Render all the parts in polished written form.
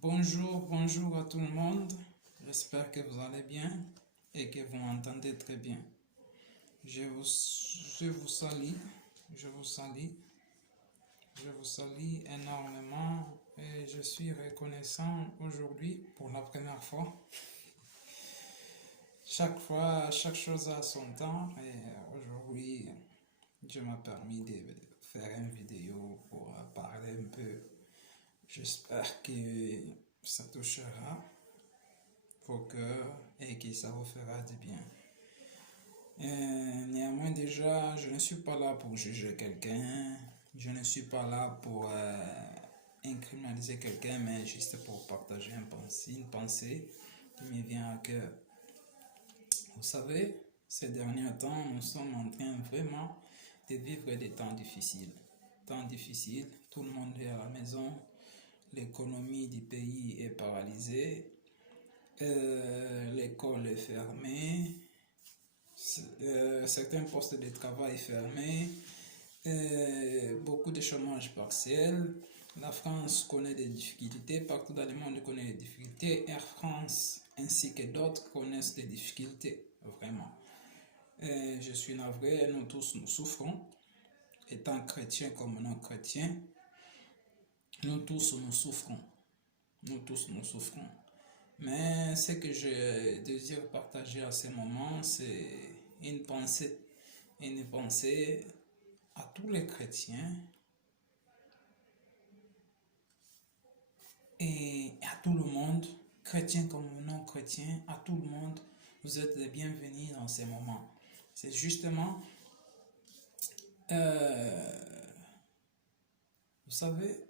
Bonjour à tout le monde. J'espère que vous allez bien et que vous m'entendez très bien. Je vous salue, je vous salue, je vous salue énormément et je suis reconnaissant aujourd'hui pour la première fois. Chaque chose a son temps et aujourd'hui, je m'ai permis de faire une vidéo pour parler un peu. J'espère que ça touchera vos cœurs et que ça vous fera du bien. Néanmoins, déjà, je ne suis pas là pour juger quelqu'un, je ne suis pas là pour incriminaliser quelqu'un, mais juste pour partager une pensée qui me vient à cœur. Vous savez, ces derniers temps, nous sommes en train vraiment de vivre des temps difficiles. Temps difficiles, tout le monde est à la maison, l'économie du pays est paralysée, l'école est fermée, certains postes de travail fermés, beaucoup de chômage partiel. La France connaît des difficultés, partout dans le monde connaît des difficultés. Air France ainsi que d'autres connaissent des difficultés, vraiment. Je suis navré, nous tous nous souffrons, étant chrétiens comme non chrétiens, nous tous nous souffrons. Nous tous nous souffrons. Mais ce que je désire partager à ce moment, c'est une pensée à tous les chrétiens et à tout le monde, chrétiens comme non chrétiens, à tout le monde, vous êtes les bienvenus dans ces moments. C'est justement, vous savez,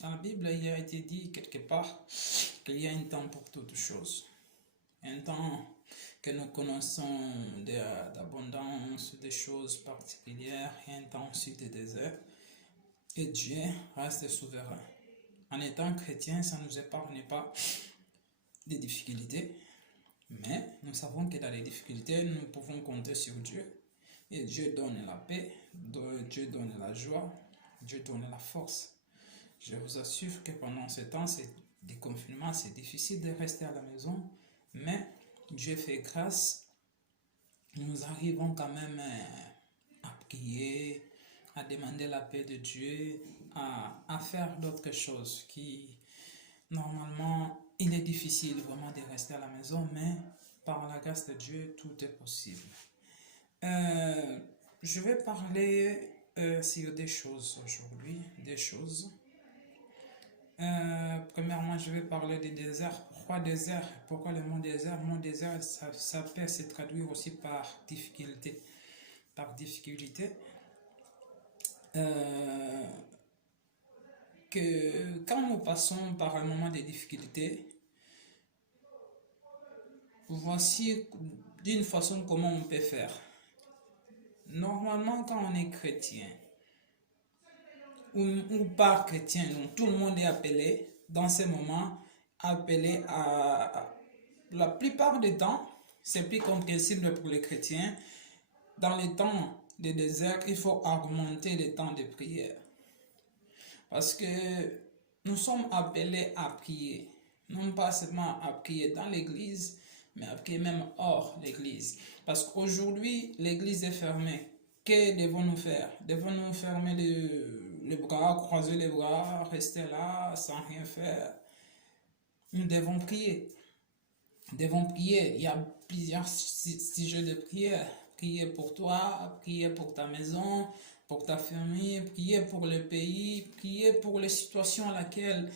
dans la Bible, il a été dit quelque part qu'il y a un temps pour toutes choses. Un temps que nous connaissons d'abondance, des choses particulières, et un temps aussi de désert. Et Dieu reste souverain. En étant chrétien, ça ne nous épargne pas des difficultés, mais nous savons que dans les difficultés, nous pouvons compter sur Dieu. Et Dieu donne la paix, Dieu donne la joie, Dieu donne la force. Je vous assure que pendant ce temps de confinement, c'est difficile de rester à la maison, mais Dieu fait grâce. Nous arrivons quand même à prier, à demander la paix de Dieu, à faire d'autres choses qui, normalement, il est difficile vraiment de rester à la maison, mais par la grâce de Dieu, tout est possible. Je vais parler sur des choses aujourd'hui, des choses. Premièrement, je vais parler des déserts. Pourquoi désert? Pourquoi le mot désert? Le mot désert, ça peut se traduire aussi par difficulté. Par difficulté. Que quand nous passons par un moment de difficulté, voici d'une façon comment on peut faire. Normalement, quand on est chrétien, ou pas chrétien, donc tout le monde est appelé dans ces moments, appelé à la plupart du temps, c'est plus compréhensible pour les chrétiens. Dans les temps de désert, il faut augmenter les temps de prière. Parce que nous sommes appelés à prier. Non pas seulement à prier dans l'église, mais à prier même hors l'église. Parce qu'aujourd'hui, l'église est fermée. Que devons-nous faire? Devons-nous fermer les bras, croiser les bras, rester là sans rien faire? Nous devons prier. Nous devons prier. Il y a plusieurs sujets de prière. Prier pour toi, prier pour ta maison, pour ta famille, prier pour le pays, prier pour les situations à laquelle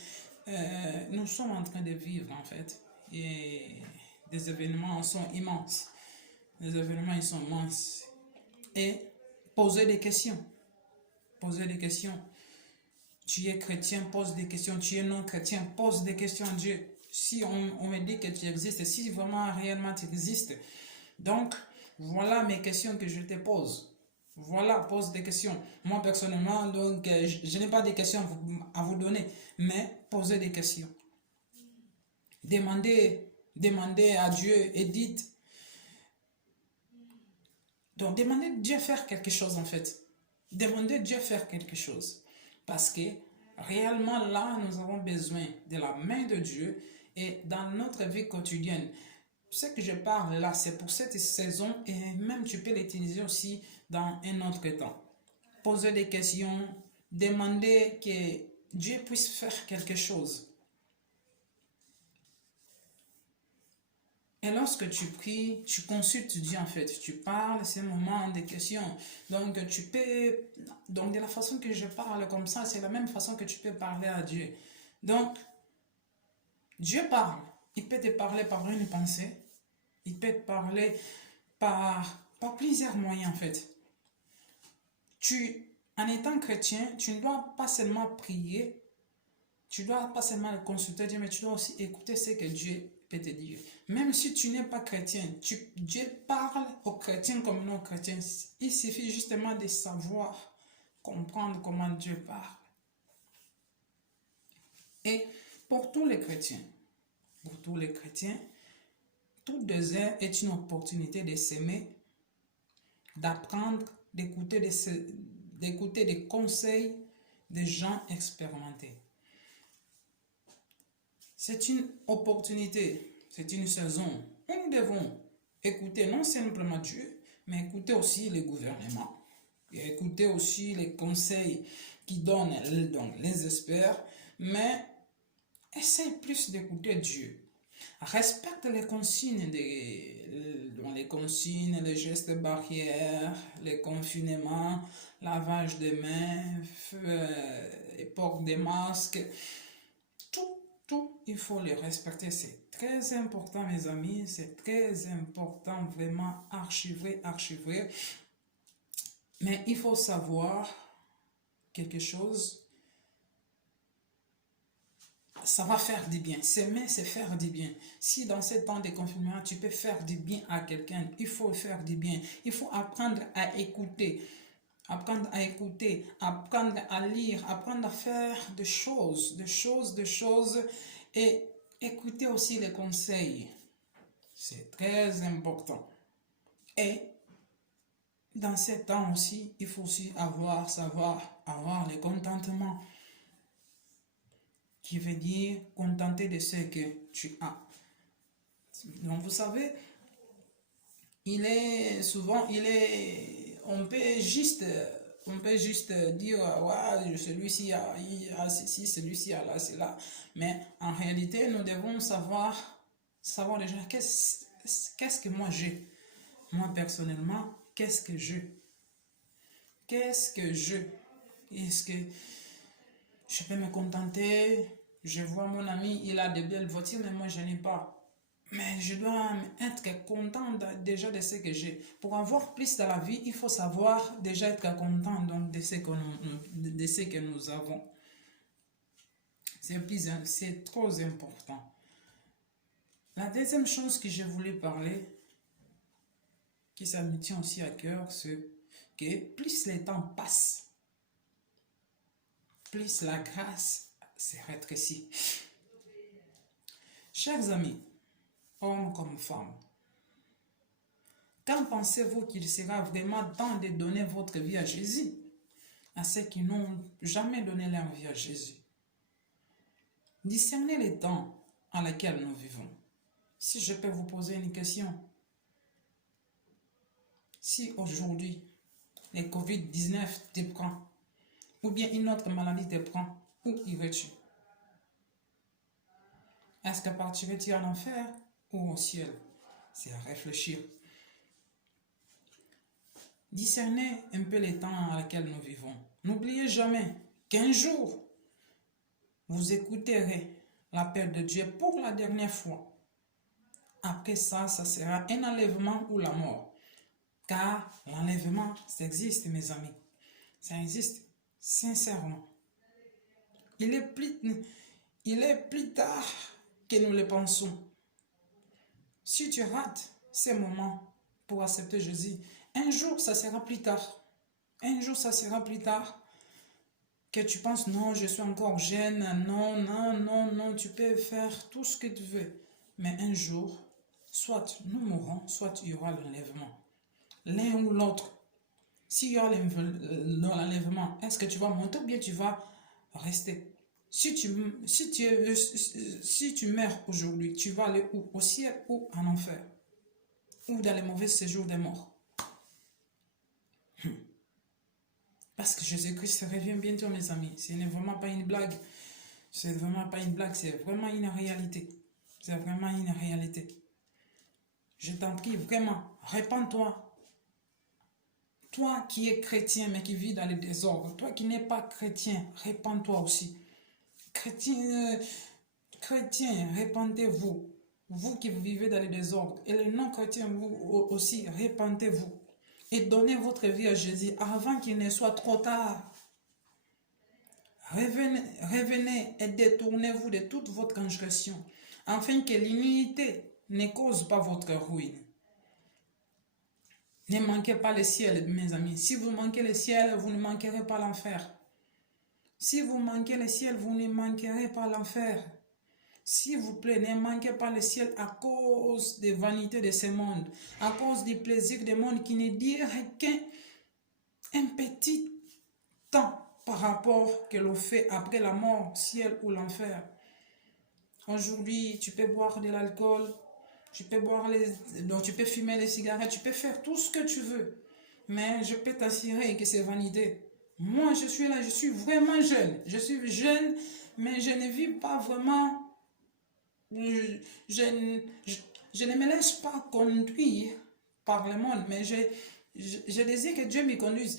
nous sommes en train de vivre en fait. Et des événements sont immenses. Les événements ils sont immenses. Et poser des questions. Poser des questions. Tu es chrétien, pose des questions. Tu es non chrétien, pose des questions à Dieu. Si on me dit que tu existes, si vraiment réellement tu existes, donc voilà mes questions que je te pose. Voilà, pose des questions. Moi personnellement, donc je n'ai pas de questions à vous donner, mais posez des questions. Demandez à Dieu et dites. Donc demandez Dieu faire quelque chose en fait. Demandez Dieu faire quelque chose. Parce que Réellement, là, nous avons besoin de la main de Dieu et dans notre vie quotidienne. Ce que je parle là, c'est pour cette saison et même tu peux l'utiliser aussi dans un autre temps. Poser des questions, demander que Dieu puisse faire quelque chose. Et lorsque tu pries, tu consultes Dieu en fait, tu parles, c'est un moment de questions. Donc tu peux, donc de la façon que je parle comme ça, c'est la même façon que tu peux parler à Dieu. Donc Dieu parle, il peut te parler par une pensée, il peut te parler par plusieurs moyens en fait. En étant chrétien, tu ne dois pas seulement prier, tu ne dois pas seulement consulter Dieu, mais tu dois aussi écouter ce que Dieu peut te dire. Même si tu n'es pas chrétien, Dieu parle aux chrétiens comme non chrétiens. Il suffit justement de savoir, comprendre comment Dieu parle. Et pour tous les chrétiens, tout désert est une opportunité de s'aimer, d'apprendre, d'écouter des conseils des gens expérimentés. C'est une opportunité, c'est une saison où nous devons écouter non simplement Dieu, mais écouter aussi les gouvernements, et écouter aussi les conseils qui donnent donc, les experts, mais essaye plus d'écouter Dieu. Respecte les consignes, les gestes barrières, les confinements, lavage des mains, port des masques. Tout, il faut le respecter. C'est très important, mes amis. C'est très important, vraiment, archiver. Mais il faut savoir quelque chose. Ça va faire du bien. S'aimer, c'est faire du bien. Si dans ce temps de confinement, tu peux faire du bien à quelqu'un, il faut faire du bien. Il faut apprendre à écouter. Apprendre à lire, apprendre à faire des choses, et écouter aussi les conseils. C'est très important. Et dans ces temps aussi, il faut aussi savoir avoir le contentement, qui veut dire contenter de ce que tu as. Donc vous savez, on peut juste dire, ouais, celui-ci a ceci, celui-ci a là, cela. Mais en réalité, nous devons savoir déjà qu'est-ce que moi j'ai. Moi, personnellement, qu'est-ce que je? Est-ce que je peux me contenter? Je vois mon ami, il a de belles voitures, mais moi, je n'ai pas. Mais je dois être content déjà de ce que j'ai. Pour avoir plus dans la vie, il faut savoir déjà être content donc, de ce que nous avons. C'est trop important. La deuxième chose que je voulais parler, qui ça me tient aussi à cœur, c'est que plus le temps passe, plus la grâce se rétrécit. Chers amis, hommes comme femmes, quand pensez-vous qu'il sera vraiment temps de donner votre vie à Jésus, à ceux qui n'ont jamais donné leur vie à Jésus? Discernez les temps à lesquels nous vivons. Si je peux vous poser une question, si aujourd'hui le Covid-19 te prend, ou bien une autre maladie te prend, où irais-tu? Est-ce que partirais-tu en enfer ou au ciel? C'est à réfléchir. Discernez un peu les temps à lesquels nous vivons. N'oubliez jamais qu'un jour, vous écouterez l'appel de Dieu pour la dernière fois. Après ça, ça sera un enlèvement ou la mort. Car l'enlèvement, ça existe, mes amis. Ça existe sincèrement. Il est plus tard que nous le pensons. Si tu rates ces moments pour accepter Jésus, un jour, ça sera plus tard. Un jour, ça sera plus tard que tu penses, non, je suis encore jeune, non, tu peux faire tout ce que tu veux. Mais un jour, soit nous mourrons, soit il y aura l'enlèvement. L'un ou l'autre. S'il y a l'enlèvement, est-ce que tu vas monter ou bien tu vas rester. Si tu meurs aujourd'hui, tu vas aller où? Au ciel ou en enfer? Ou dans les mauvais séjours des morts? Parce que Jésus-Christ revient bientôt, mes amis. Ce n'est vraiment pas une blague. C'est vraiment pas une blague, c'est vraiment une réalité. C'est vraiment une réalité. Je t'en prie, vraiment, répands-toi. Toi qui es chrétien mais qui vis dans le désordre, toi qui n'es pas chrétien, répands-toi aussi. Chrétien, répandez-vous. Vous qui vivez dans le désordre. Et les non-chrétiens, vous aussi, répandez-vous. Et donnez votre vie à Jésus avant qu'il ne soit trop tard. Revenez et détournez-vous de toute votre transgression, afin que l'iniquité ne cause pas votre ruine. Ne manquez pas le ciel, mes amis. Si vous manquez le ciel, vous ne manquerez pas l'enfer. Si vous manquez le ciel, vous ne manquerez pas l'enfer. S'il vous plaît, ne manquez pas le ciel à cause des vanités de ce monde, à cause des plaisirs du monde qui ne dirent qu'un petit temps par rapport que l'on fait après la mort, ciel ou l'enfer. Aujourd'hui, tu peux boire de l'alcool, tu peux tu peux fumer les cigarettes, tu peux faire tout ce que tu veux. Mais je peux t'assurer que c'est vanité. Moi, je suis là, je suis vraiment jeune. Je suis jeune, mais je ne vis pas vraiment. Je ne me laisse pas conduire par le monde, mais je désire que Dieu me conduise.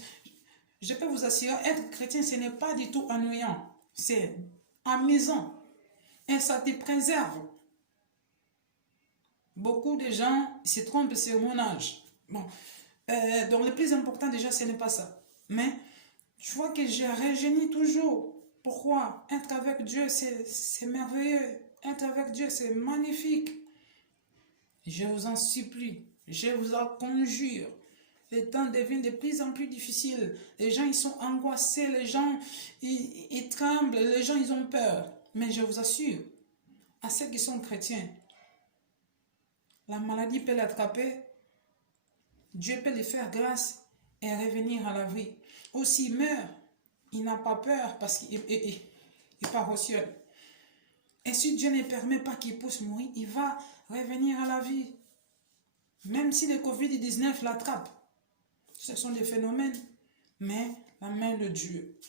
Je peux vous assurer, être chrétien, ce n'est pas du tout ennuyant. C'est amusant. Et ça te préserve. Beaucoup de gens se trompent sur mon âge. Bon, donc le plus important déjà, ce n'est pas ça. Mais tu vois que je régénis toujours. Pourquoi? Être avec Dieu, c'est merveilleux. Être avec Dieu, c'est magnifique. Je vous en supplie, je vous en conjure. Les temps deviennent de plus en plus difficiles. Les gens, ils sont angoissés. Les gens, ils tremblent. Les gens, ils ont peur. Mais je vous assure, à ceux qui sont chrétiens, la maladie peut l'attraper. Dieu peut lui faire grâce et revenir à la vie. Ou s'il meurt, il n'a pas peur parce qu'il part au ciel. Et si Dieu ne permet pas qu'il puisse mourir, il va revenir à la vie. Même si le Covid-19 l'attrape. Ce sont des phénomènes, mais la main de Dieu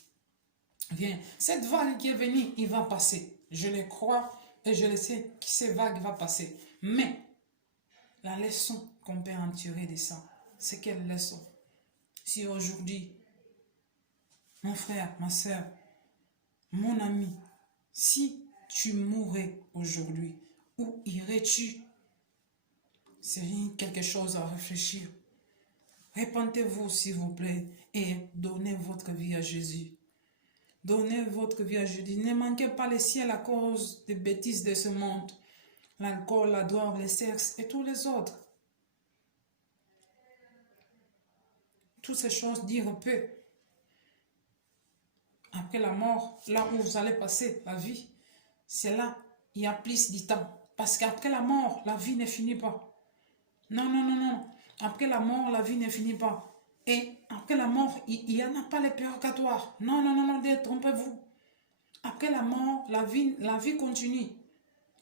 vient. Cette vague qui est venue, il va passer. Je le crois et je le sais que cette vague va passer. Mais la leçon qu'on peut en tirer de ça, c'est quelle leçon? Si aujourd'hui, mon frère, ma soeur, mon ami, si tu mourrais aujourd'hui, où irais-tu? C'est quelque chose à réfléchir. Répentez-vous, s'il vous plaît, et donnez votre vie à Jésus. Donnez votre vie à Jésus. Ne manquez pas le ciel à cause des bêtises de ce monde. L'alcool, la drogue, le sexe et tous les autres. Toutes ces choses dirent peu. Après la mort, là où vous allez passer la vie, c'est là il y a plus de temps. Parce qu'après la mort, la vie ne finit pas. Non, non, non, non. Après la mort, la vie ne finit pas. Et après la mort, il n'y en a pas les purgatoires. Non, non, non, non, détrompez-vous. Après la mort, la vie continue.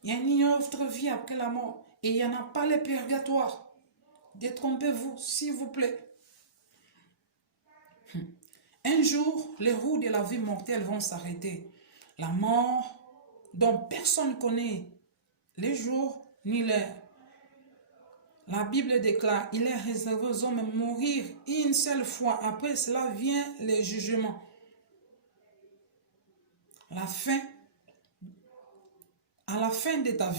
Il y a une autre vie après la mort. Et il n'y en a pas les purgatoires. Détrompez-vous, s'il vous plaît. Un jour, les roues de la vie mortelle vont s'arrêter. La mort dont personne ne connaît les jours ni l'heure. La Bible déclare, il est réservé aux hommes de mourir une seule fois. Après cela vient le jugement. À la fin de ta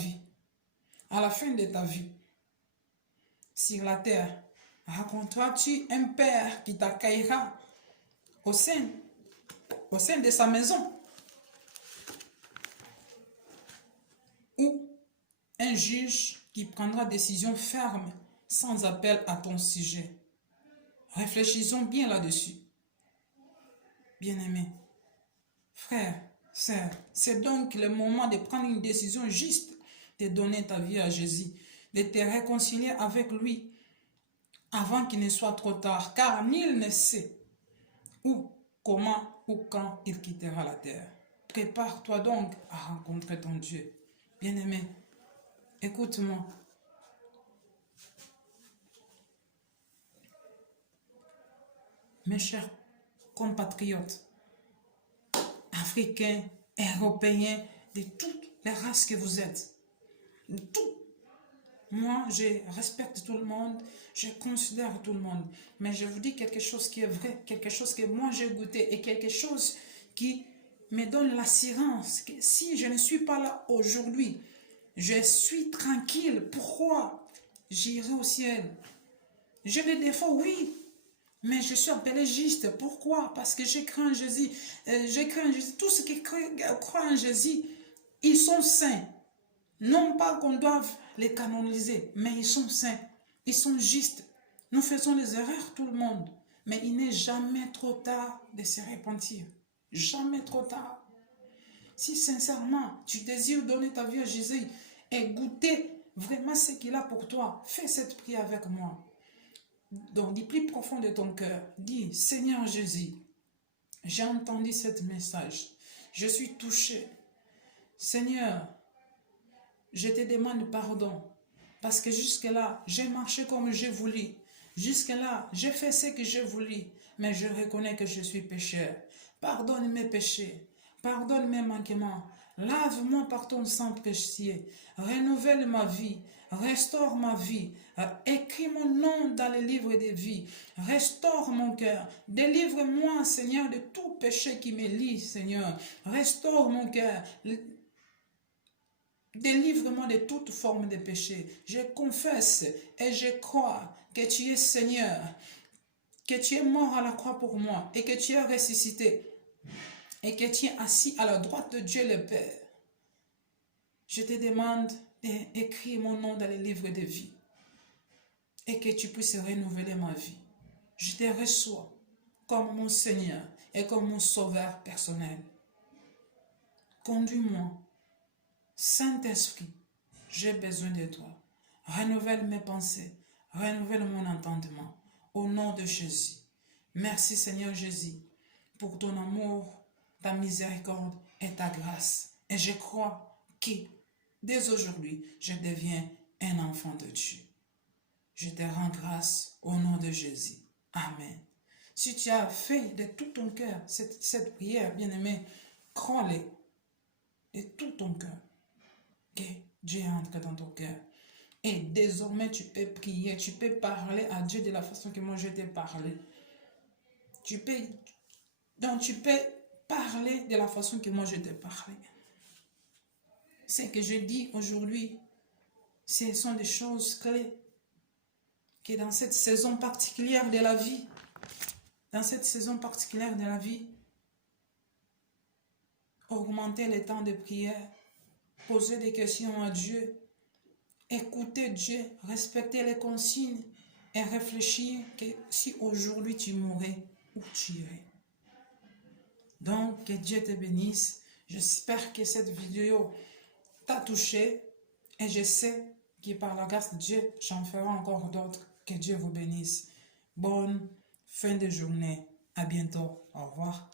vie, sur la terre, rencontreras-tu un père qui t'accueillera au sein de sa maison, ou un juge qui prendra décision ferme sans appel à ton sujet? Réfléchissons bien là-dessus. Bien-aimés, frères, sœurs, c'est donc le moment de prendre une décision juste, de donner ta vie à Jésus, de te réconcilier avec lui avant qu'il ne soit trop tard, car nul ne sait où, comment ou quand il quittera la terre. Prépare-toi donc à rencontrer ton Dieu. Bien-aimé, écoute-moi. Mes chers compatriotes, africains, européens, de toutes les races que vous êtes, tout. Moi, je respecte tout le monde, je considère tout le monde, mais je vous dis quelque chose qui est vrai, quelque chose que moi j'ai goûté et quelque chose qui me donne l'assurance que si je ne suis pas là aujourd'hui, je suis tranquille. Pourquoi? J'irai au ciel. J'ai des défauts, oui, mais je suis appelé juste. Pourquoi? Parce que j'ai cru en Jésus. J'ai cru en Jésus. Tous ceux qui croient en Jésus, ils sont saints. Non pas qu'on doive les canoniser, mais ils sont saints. Ils sont justes. Nous faisons des erreurs, tout le monde. Mais il n'est jamais trop tard de se repentir. Jamais trop tard. Si sincèrement, tu désires donner ta vie à Jésus et goûter vraiment ce qu'il a pour toi, fais cette prière avec moi. Donc, du plus profond de ton cœur, dis, Seigneur Jésus, j'ai entendu ce message. Je suis touché. Seigneur, je te demande pardon. Parce que jusque-là, j'ai marché comme j'ai voulu. Jusque-là, j'ai fait ce que j'ai voulu. Mais je reconnais que je suis pécheur. Pardonne mes péchés. Pardonne mes manquements. Lave-moi par ton sang précieux. Renouvelle ma vie. Restaure ma vie. Écris mon nom dans le livre de vie. Restaure mon cœur. Délivre-moi, Seigneur, de tout péché qui me lie, Seigneur. Restaure mon cœur. Délivre-moi de toute forme de péché. Je confesse et je crois que tu es Seigneur, que tu es mort à la croix pour moi et que tu es ressuscité et que tu es assis à la droite de Dieu le Père. Je te demande d'écrire mon nom dans le livre de vie et que tu puisses renouveler ma vie. Je te reçois comme mon Seigneur et comme mon Sauveur personnel. Conduis-moi. Saint-Esprit, j'ai besoin de toi. Renouvelle mes pensées, renouvelle mon entendement. Au nom de Jésus. Merci Seigneur Jésus pour ton amour, ta miséricorde et ta grâce. Et je crois que dès aujourd'hui, je deviens un enfant de Dieu. Je te rends grâce au nom de Jésus. Amen. Si tu as fait de tout ton cœur cette prière, bien-aimé, crois-le de tout ton cœur. Que Dieu entre dans ton cœur. Et désormais, tu peux prier, tu peux parler à Dieu de la façon que moi je t'ai parlé. Tu peux parler de la façon que moi je t'ai parlé. Ce que je dis aujourd'hui, ce sont des choses clés que dans cette saison particulière de la vie, augmenter le temps de prière, poser des questions à Dieu, écouter Dieu, respecter les consignes et réfléchir que si aujourd'hui tu mourrais, où tu irais. Donc, que Dieu te bénisse. J'espère que cette vidéo t'a touché et je sais que par la grâce de Dieu, j'en ferai encore d'autres. Que Dieu vous bénisse. Bonne fin de journée. À bientôt. Au revoir.